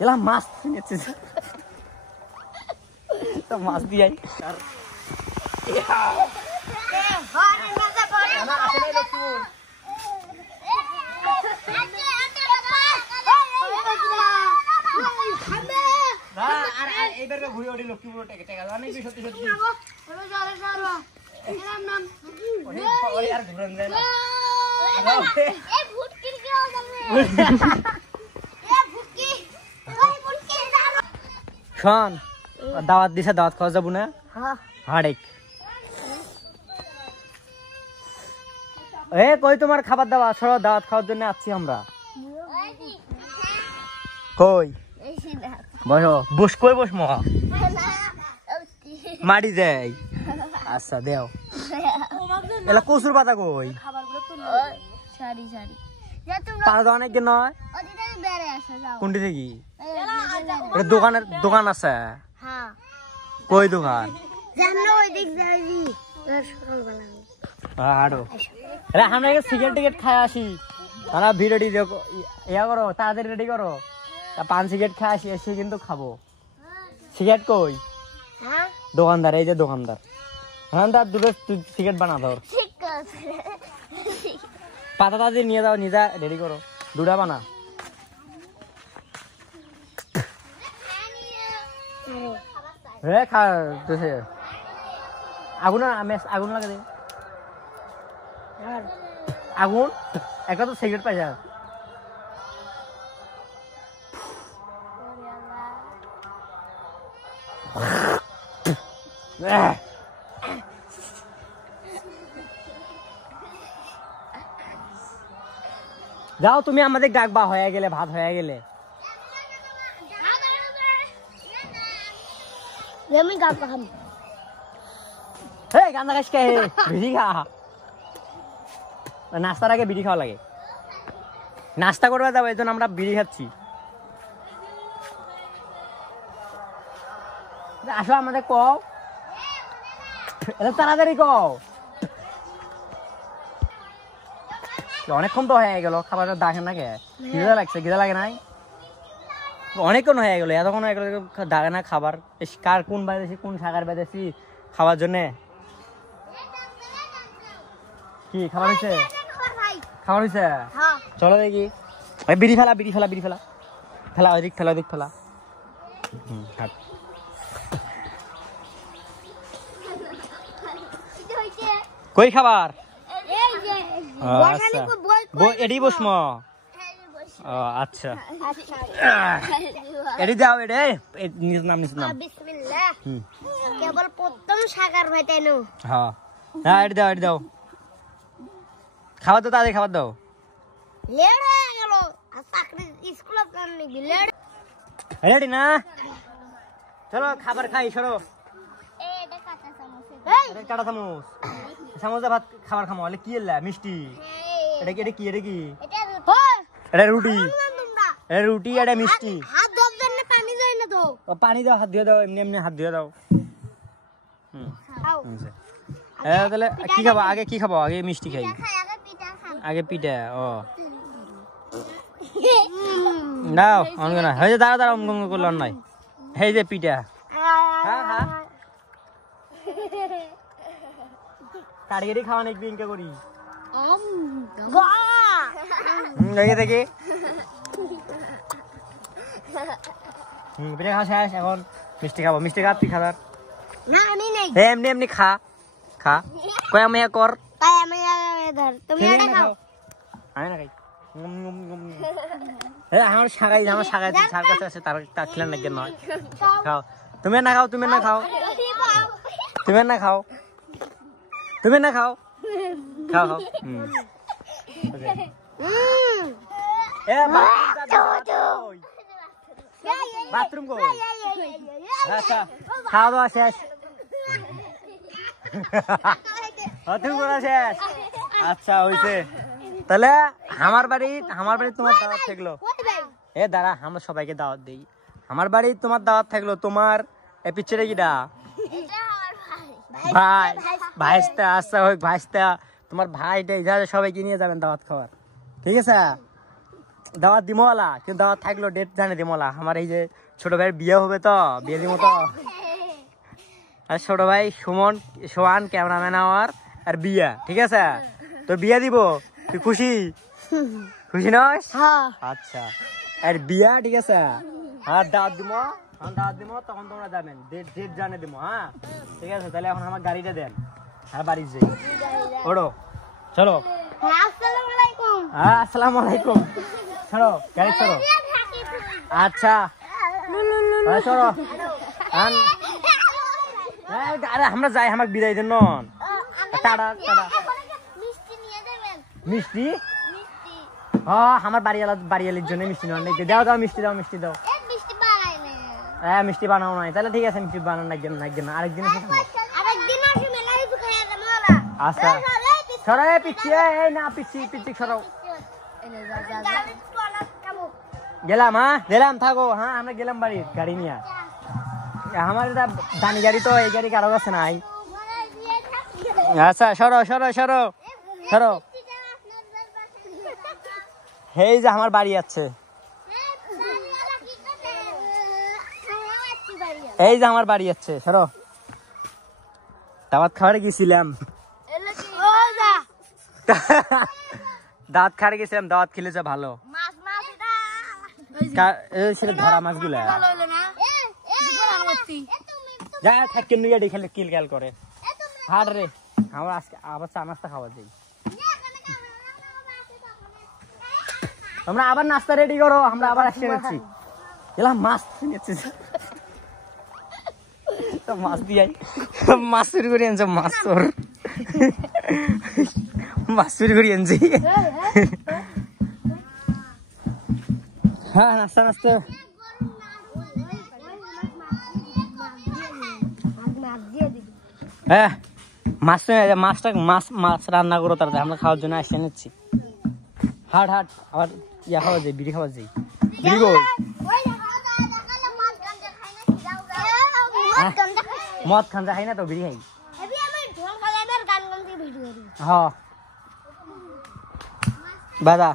এলা মাছ নিয়েছে তো মাছ দিয়ে ঘুরে ওঠে লক্ষ্মীপুর অনেক সত্যি সত্যি আর ঘুরে যায় না শোন দাওয়াত দিছে দাওয়াত খাওয়া যাবো না হাড়েক এ কই তোমার খাবার দাওয়া সরো দাওয়াত খাওয়ার জন্য আসছি আমরা কই বসো বস কই বস মহা মাটি দেয় আচ্ছা দেও এলা কচুর পাতা কই পাতা অনেক নয় কোনটি থেকে দোকান আছে কই দোকান আমরা সিগারেট টিকেট খাই আসি তারা ভিডিও ইয়া করো তাড়াতাড়ি রেডি করো পান সিগারেট খাই আসি এসে কিন্তু খাবো সিগারেট কই দোকানদার এই যে দোকানদার দুটো সিগারেট বানা ধর পাতা তাড়াতাড়ি নিয়ে যাও নিজা রেডি করো দুটা বানা আগুন আগুন লাগে দে আগুন একটা তো সিগারেট পাই যা যাও তুমি আমাদের ডাকবা হয়ে গেলে ভাত হয়ে গেলে নাস্তার আগে বিড়ি খাওয়া লাগে নাস্তা করবে যাবো এই জন্য আমরা বিড়ি খাচ্ছি আসো আমাদের কও তাড়াতাড়ি কও অনেকক্ষণ তো হয়ে গেল খাবারটা দেখেন না কে খিদে লাগছে খিদে লাগে নাই অনেকক্ষণ হয়ে গেল এতক্ষণ হয়ে গেল দাগে না খাবার কার কোন বেঁধেছি কোন শাখার বেঁধেছি খাবার জন্য কি খাবার হয়েছে খাবার হয়েছে চলো দেখি বিড়ি ফেলা বিড়ি ফেলা বিড়ি ফেলা ফেলা ওইদিক ফেলা ওইদিক ফেলা কই খাবার এডি বসম আচ্ছা এডি দাও এডে নিজ নাম বিসমিল্লাহ কেবল প্রথম সাগর ভাইটাইনো হ্যাঁ হ্যাঁ এডি দাও খাবার দাও তাড়াতাড়ি খাবার দাও লেট হয়ে গেল চাকরি স্কুলে প্ল্যান নিবি লেট রেডি না চলো খাবার খাই সরো এটা কাটা চামচ এটা কাটা চামচ চামচে ভাত খাবার খামো আলে কি এলা মিষ্টি এটা কি এটা কি এটা কি এটা রুটি এটা রুটি এটা মিষ্টি হাত ধোব জন্য পানি দেয় না তো পানি দাও হাত দিয়ে দাও এমনি এমনি হাত দিয়ে দাও খাও তাহলে কি খাবো আগে কি খাবো আগে মিষ্টি খাই আগে পিঠা ও নাও অঙ্গ না হয়ে দাঁড়া দাঁড়া অঙ্গ করল নাই এই যে পিঠা হ্যাঁ হ্যাঁ তাড়িয়ে খাওয়া নাকি ইনকা করি দেখে দেখে পিঠা খাওয়া শেষ এখন মিষ্টি খাবো মিষ্টি খা তুই খাবার এমনি এমনি খা খা কয়া মেয়া কর তুমি খাও আমি না খাই আমার সাগাই আমার সাগাই সার কাছে আছে তার খেলেন নাকি নয় খাও তুমি না খাও তুমি না খাও তুমি না খাও তুমি না খাও খাও খাও বাথরুম কো আচ্ছা খাওয়া দাওয়া শেষ বাথরুম করা শেষ আচ্ছা হইছে তাহলে আমার বাড়ি তোমার দাওয়াত থাকলো এ দাঁড়া আমরা সবাইকে দাওয়াত দিই আমার বাড়ি তোমার দাওয়াত থাকলো তোমার এই পিকচারে কিটা ভাই ভাইস্তা আচ্ছা হোক ভাইস্তা তোমার ভাইটা ইধারে সবাইকে নিয়ে যাবেন দাওয়াত খাওয়ার ঠিক আছে দাওয়াত দিমওয়ালা কিন্তু দাওয়াত থাকলো ডেট জানে দিমওয়ালা আমার এই যে ছোট ভাইয়ের বিয়ে হবে তো বিয়ে দিব তো আর ছোট ভাই সুমন সোহান ক্যামেরাম্যান আমার আর বিয়া ঠিক আছে তো বিয়া দিব তুই খুশি খুশি নস আচ্ছা আর বিয়া ঠিক আছে আর দাওয়াত দিব তখন তোমরা যাবেন ডেট জানে দিব হ্যাঁ ঠিক আছে তাহলে এখন আমার গাড়িটা দেন হ্যাঁ বাড়ি যাই ওড়ো চলো আসসালামু আলাইকুম ছাড়ো গাড়ি ছাড়ো আচ্ছা চলো আরে আমরা যাই আমাকে বিদায় দেন নন টাটা টাটা মিষ্টি হ্যাঁ আমার বাড়িয়ালির জন্য মিষ্টি নন দাও মিষ্টি দাও হ্যাঁ মিষ্টি বানাও নাই তাহলে ঠিক আছে মিষ্টি বানানো না আরেকদিন আচ্ছা সরাই পিচ্ছি এই না পিচ্ছি সরাও গেলাম থাকো হ্যাঁ আমরা গেলাম বাড়ির গাড়ি নিয়ে আমার এটা দামি গাড়ি তো এই গাড়ি কারো কাছে নাই আচ্ছা সরো এই যে আমার বাড়ি আছে এই যে আমার বাড়ি আছে সরো দাওয়াত খাওয়ারে গেছিলাম দাওয়াত খাওয়ারে গেছিলাম দাওয়াত খেলেছে ভালো সেটা ধরা মাছগুলা যা থাকেন নুইয়াডি খেলে কিল করে হাট রে আমার আজকে আবার চা নাস্তা খাওয়া যাই আমরা আবার নাস্তা রেডি করো আমরা আবার আসতে যাচ্ছি গেলাম মাছ নিয়েছি মাছ দিয়ে মাছ চুরি করে আনছে মাছ চুরি করে আনছি হ্যাঁ নাস্তা হ্যাঁ মাছ রান্না করো তার আমরা খাওয়ার জন্য আসতে নিচ্ছি হাট আবার ইয়া খাওয়া যায় বিড়ি খাওয়া যায় বিড়ি গো মদ খান খাই না তো বিড়ি খাই হ্যাঁ বাদা